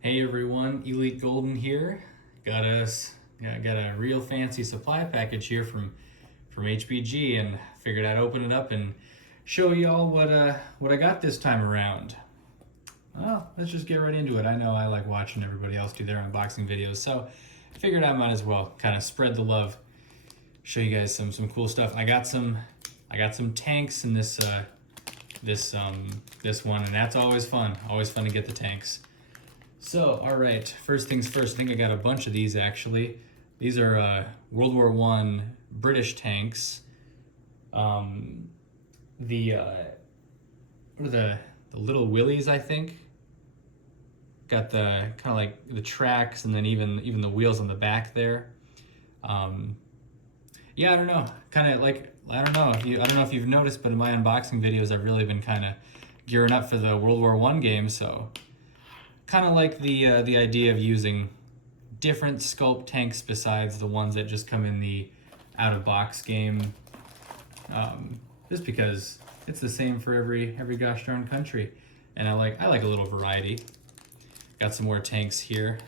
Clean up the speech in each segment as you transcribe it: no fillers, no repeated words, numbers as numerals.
Hey everyone, Elite Golden here. Got a real fancy supply package here from HBG, and figured I'd open it up and show y'all what I got this time around. Well, let's just get right into it. I know I like watching everybody else do their unboxing videos, so figured I might as well kind of spread the love, show you guys some cool stuff. I got some tanks in this one, and that's always fun. Always fun to get the tanks. So, all right, first things first, I think I got a bunch of these actually. These are World War I British tanks. The what are the little Willies, I think. Got the kind of like the tracks, and then even the wheels on the back there. Yeah, I don't know. Kind of like, I don't know if you've noticed, but in my unboxing videos, I've really been kind of gearing up for the World War I game. So, kind of like the idea of using different sculpt tanks besides the ones that just come in the out-of-box game. Just because it's the same for every gosh darn country, and I like a little variety. Got some more tanks here.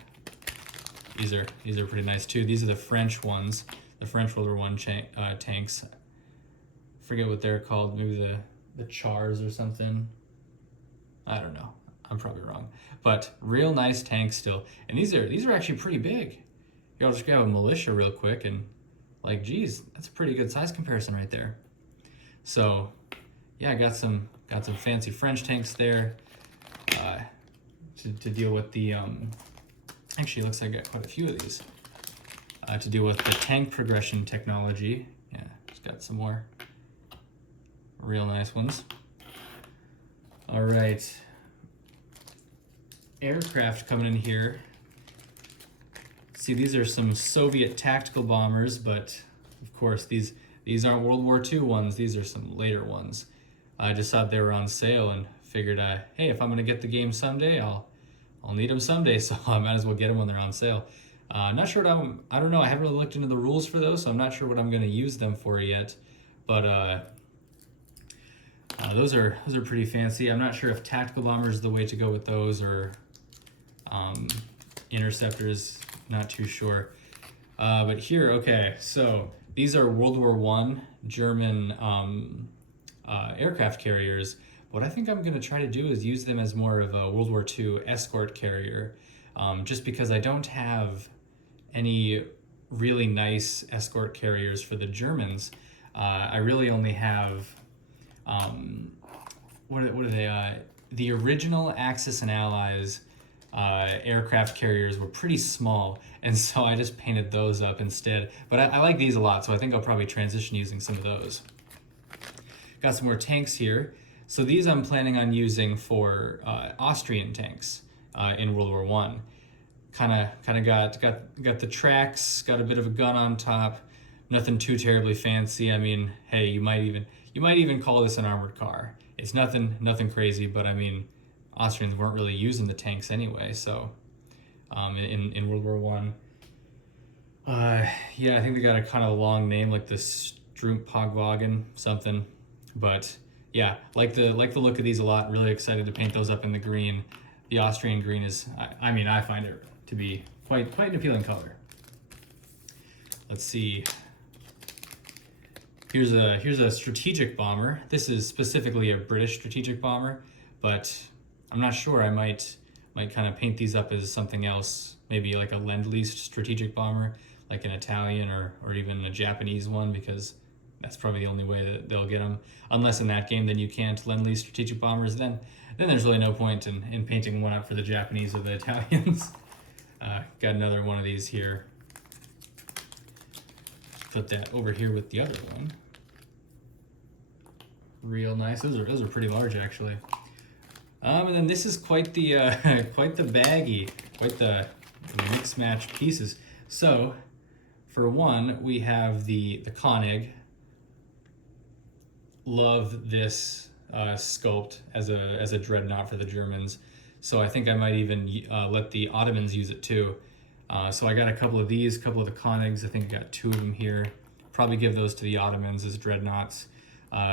These are pretty nice too. These are the French ones, the French World War I tanks. Forget what they're called. Maybe the Chars or something. I don't know. I'm probably wrong, but real nice tanks still. And these are actually pretty big. Here, I'll just grab a militia real quick, and like, geez, that's a pretty good size comparison right there. So, yeah, I got some fancy French tanks there to deal with the. Actually, it looks like I got quite a few of these to deal with the tank progression technology. Yeah, just got some more real nice ones. All right. Aircraft coming in here. See, these are some Soviet tactical bombers, but of course these aren't World War II ones. These are some later ones. I just thought they were on sale and figured, hey, if I'm gonna get the game someday, I'll need them someday, so I might as well get them when they're on sale. Not sure what I don't know. I haven't really looked into the rules for those, so I'm not sure what I'm gonna use them for yet. But those are pretty fancy. I'm not sure if tactical bombers is the way to go with those, or interceptors, not too sure. But here, okay, so these are World War I German aircraft carriers. What I think I'm going to try to do is use them as more of a World War II escort carrier, just because I don't have any really nice escort carriers for the Germans. I really only have, what are they? The original Axis and Allies aircraft carriers were pretty small, and so I just painted those up instead. But I like these a lot, so I think I'll probably transition using some of those. Got some more tanks here. So these I'm planning on using for Austrian tanks in World War I. Kind of got the tracks, got a bit of a gun on top. Nothing too terribly fancy. I mean, hey, you might even call this an armored car. It's nothing crazy, but I mean, Austrians weren't really using the tanks anyway, so in World War I. Yeah, I think they got a kind of a long name, like the Strumpfwagen something, but yeah, like the look of these a lot. Really excited to paint those up in the green. The Austrian green is, I mean, I find it to be quite an appealing color. Let's see. Here's a strategic bomber. This is specifically a British strategic bomber, but I'm not sure. I might kind of paint these up as something else, maybe like a Lend-Lease strategic bomber, like an Italian or even a Japanese one, because that's probably the only way that they'll get them. Unless in that game, then you can't Lend-Lease strategic bombers. Then there's really no point in painting one up for the Japanese or the Italians. Got another one of these here. Put that over here with the other one. Real nice. Those are pretty large actually. And then this is quite the baggie, quite the mix match pieces. So, for one, we have the Koenig. Love this sculpt as a dreadnought for the Germans. So I think I might even let the Ottomans use it too. So I got a couple of these, a couple of the Koenigs. I think I got two of them here. Probably give those to the Ottomans as dreadnoughts.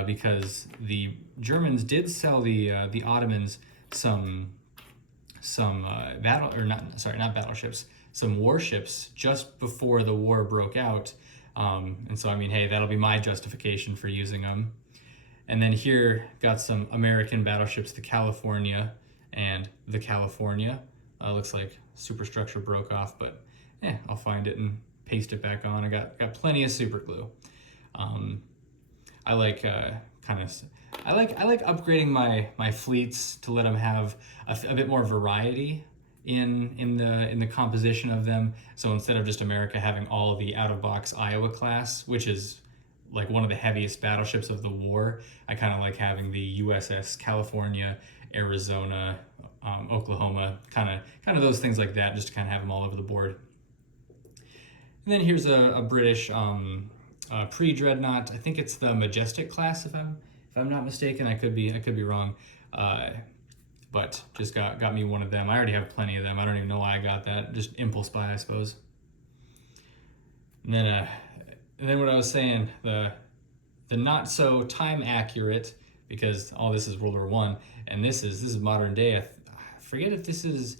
Because the Germans did sell the Ottomans some some not battleships, some warships just before the war broke out. And so, I mean, hey, that'll be my justification for using them. And then here, got some American battleships, the California and the California. Looks like superstructure broke off, but I'll find it and paste it back on. I got plenty of super glue. I like I like upgrading my fleets to let them have a bit more variety in the composition of them. So instead of just America having all of the out-of-box Iowa class, which is like one of the heaviest battleships of the war, I kind of like having the USS California, Arizona, Oklahoma, kind of those things like that, just to kind of have them all over the board. And then here's a British pre-dreadnought. I think it's the Majestic class, if I'm not mistaken. I could be wrong. But just got me one of them. I already have plenty of them. I don't even know why I got that. Just impulse buy, I suppose. And then what I was saying, the not so time accurate, because all this is World War One, and this is modern day. I forget if this is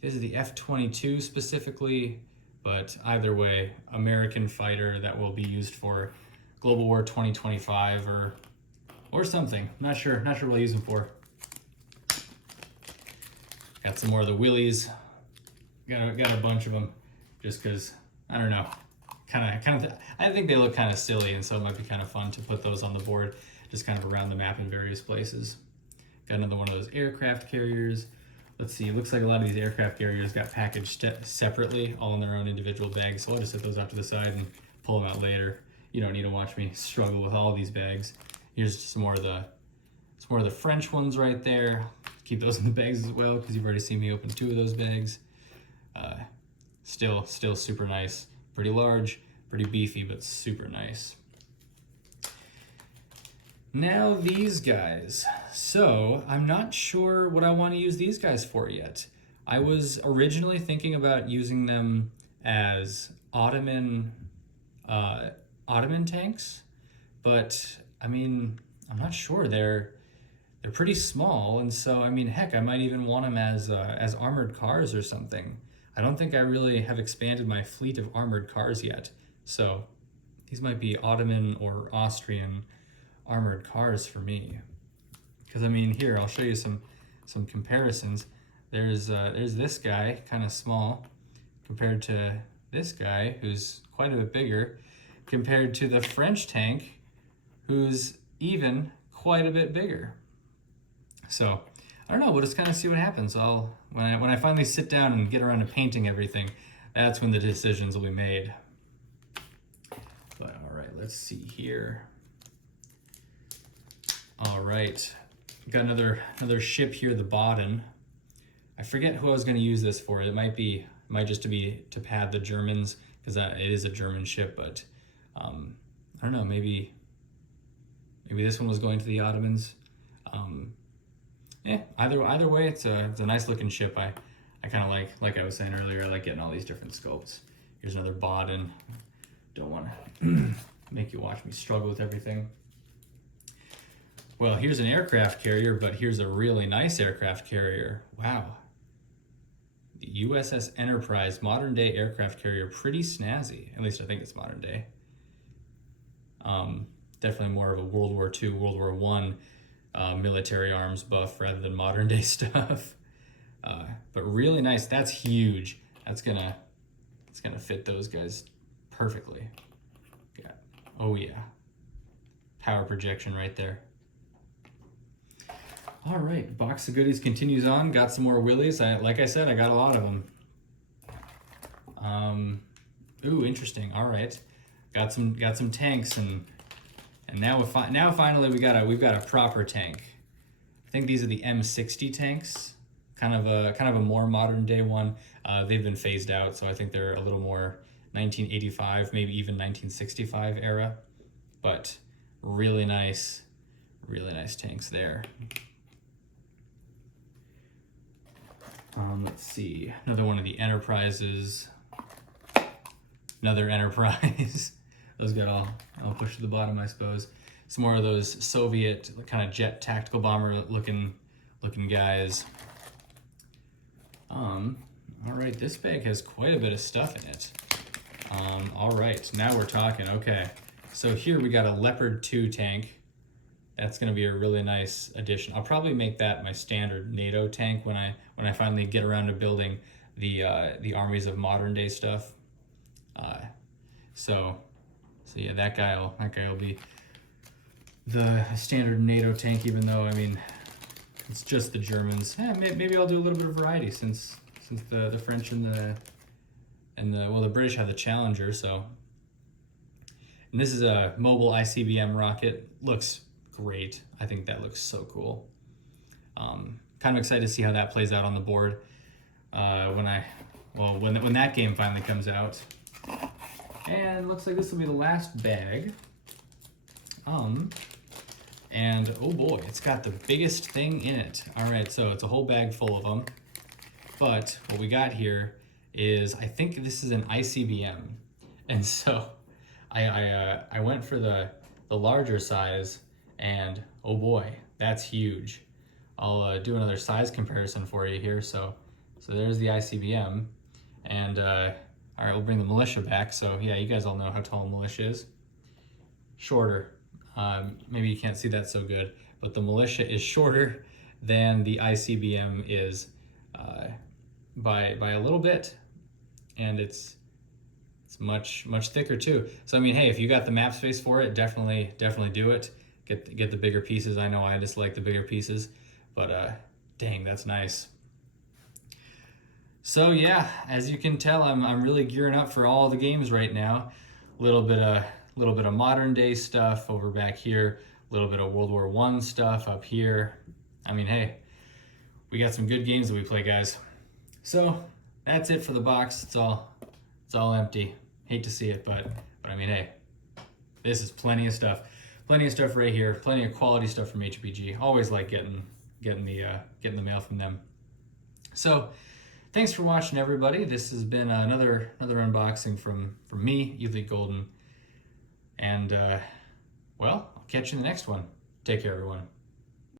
the F-22 specifically, but either way, American fighter that will be used for Global War 2025 or something. Not sure what I'll use them for. Got some more of the Willies. Got a bunch of them, just because I don't know. I think they look kind of silly, and so it might be kind of fun to put those on the board, just kind of around the map in various places. Got another one of those aircraft carriers. Let's see, it looks like a lot of these aircraft carriers got packaged separately, all in their own individual bags, so I'll just set those off to the side and pull them out later. You don't need to watch me struggle with all these bags. Here's some more of the French ones right there. Keep those in the bags as well, because you've already seen me open 2 of those bags. Still super nice. Pretty large, pretty beefy, but super nice. Now these guys. So I'm not sure what I want to use these guys for yet. I was originally thinking about using them as Ottoman tanks, but I mean, I'm not sure. They're pretty small, and so I mean, heck, I might even want them as armored cars or something. I don't think I really have expanded my fleet of armored cars yet, so these might be Ottoman or Austrian armored cars for me. Because I mean, here I'll show you some comparisons. There's this guy, kind of small, compared to this guy, who's quite a bit bigger, compared to the French tank, who's even quite a bit bigger. So I don't know. We'll just kind of see what happens. When I finally sit down and get around to painting everything, that's when the decisions will be made. But all right, let's see here. All right, got another ship here, the Baden. I forget who I was going to use this for. It might just be to pad the Germans, because it is a German ship. But I don't know. Maybe this one was going to the Ottomans. Either way, it's a nice looking ship. I kind of like I was saying earlier, I like getting all these different sculpts. Here's another Baden. Don't want to make you watch me struggle with everything. Well, here's an aircraft carrier, but here's a really nice aircraft carrier. Wow. The USS Enterprise, modern day aircraft carrier, pretty snazzy. At least I think it's modern day. Definitely more of a World War II, World War I military arms buff rather than modern day stuff. But really nice. That's huge. It's gonna fit those guys perfectly. Yeah. Oh yeah. Power projection right there. All right, box of goodies continues on. Got some more Willies. Like I said, I got a lot of them. Ooh, interesting. All right, got some tanks, and now finally we've got a proper tank. I think these are the M60 tanks. Kind of a more modern day one. They've been phased out, so I think they're a little more 1985, maybe even 1965 era. But really nice tanks there. Let's see, another one of the Enterprises. Another Enterprise. Those got all pushed to the bottom, I suppose. Some more of those Soviet kind of jet tactical bomber looking guys. right, this bag has quite a bit of stuff in it. All right, now we're talking. Okay, so here we got a Leopard 2 tank. That's going to be a really nice addition. I'll probably make that my standard NATO tank when I finally get around to building the armies of modern day stuff. So yeah, that guy will be the standard NATO tank. Even though, I mean, it's just the Germans. Yeah, maybe I'll do a little bit of variety since the French and the British have the Challenger. So, and this is a mobile ICBM rocket. Looks great. I think that looks so cool. Kind of excited to see how that plays out on the board when that game finally comes out. And looks like this will be the last bag. And oh boy, it's got the biggest thing in it. All right, so it's a whole bag full of them. But what we got here is, I think this is an ICBM. And so I went for the larger size, and oh boy, that's huge. I'll do another size comparison for you here. So there's the ICBM, and all right, we'll bring the militia back. So yeah, you guys all know how tall a militia is. Shorter. Maybe you can't see that so good, but the militia is shorter than the ICBM is by a little bit, and it's much thicker too. So I mean, hey, if you got the map space for it, definitely do it. Get the bigger pieces. I know I just like the bigger pieces, but dang, that's nice. So yeah, as you can tell, I'm really gearing up for all the games right now. A little bit of modern day stuff over back here, a little bit of World War I stuff up here. I mean, hey, we got some good games that we play, guys. So that's it for the box. It's all empty. Hate to see it, but I mean, hey, this is plenty of stuff right here. Plenty of quality stuff from HBG. Always like getting the mail from them. So thanks for watching, everybody. This has been another unboxing from me, Elite Golden. And well, I'll catch you in the next one. Take care, everyone.